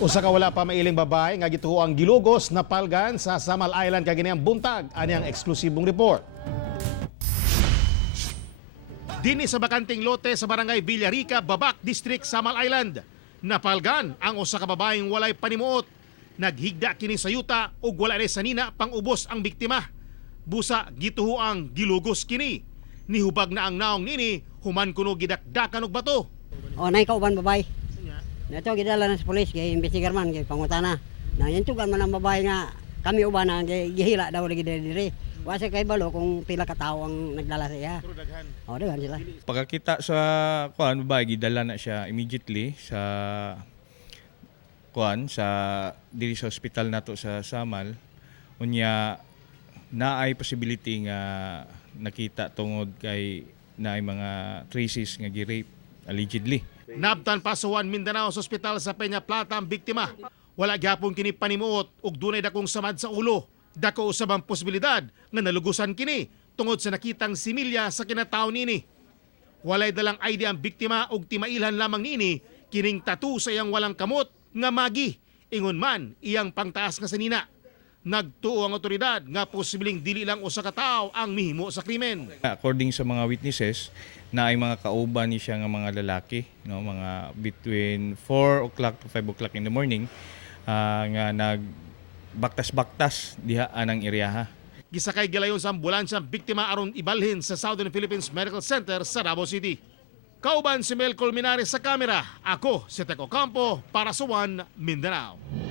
Usa ka wala pa mailing babae nga gituo ang gilugos na palgan sa Samal Island kaginiyang buntag ani ang eksklusibong report. Dinhi sa bakanting lote sa barangay Villarica, Babac District, Samal Island, napalgan ang usa ka babaeng walay panimuot. Naghigda kini sa yuta ug wala ni sanina pang ubos ang biktima. Busa gituho ang gilugos kini. Nihubag na ang naong nini human kuno gidakdakan og bato. O nay kauban babae. Nato gidala na sa pulis kay imbestigar man kay pangutana. Na yan tugan man ang babae nga kami uban na gihila daw lagi diri. Wasa kay balo kung pila ka tawo ang nagdala sa iya. O daghan sila. Pagkakita sa kuan babae gidala na siya immediately sa kuan sa diri sa ospital nato sa Samal. Unya naay possibility nga nakita tungod kay naay mga traces nga gi-rape allegedly. Nabtan pa sa Juan Mindanao sa ospital sa Peña Plata ang biktima. Wala gyapon kini panimuot ug dunay dakong samad sa ulo. Dako usab ang posibilidad nga nalugusan kini tungod sa nakitang similya sa kinatawo nini. Walay dalang ID ang biktima ug timailhan lamang nini kining tattoo sa iyang walang kamot nga magi. Ingon man iyang pangtaas nga sanina. Nagtuo ang otoridad nga posibleng dili lang usa ka tawo ang mihimo sa krimen. According sa mga witnesses, naay mga kauban ni siya nga mga lalaki, no, mga between 4 o'clock to 5 o'clock in the morning nga nagbaktas-baktas diha anang area. Gisakay gilayon sa ambulansya ang biktima aron ibalhin sa Southern Philippines Medical Center sa Davao City. Kauban si Mel Colmenares sa kamera. Ako si Teco Campo para sa One Mindanao.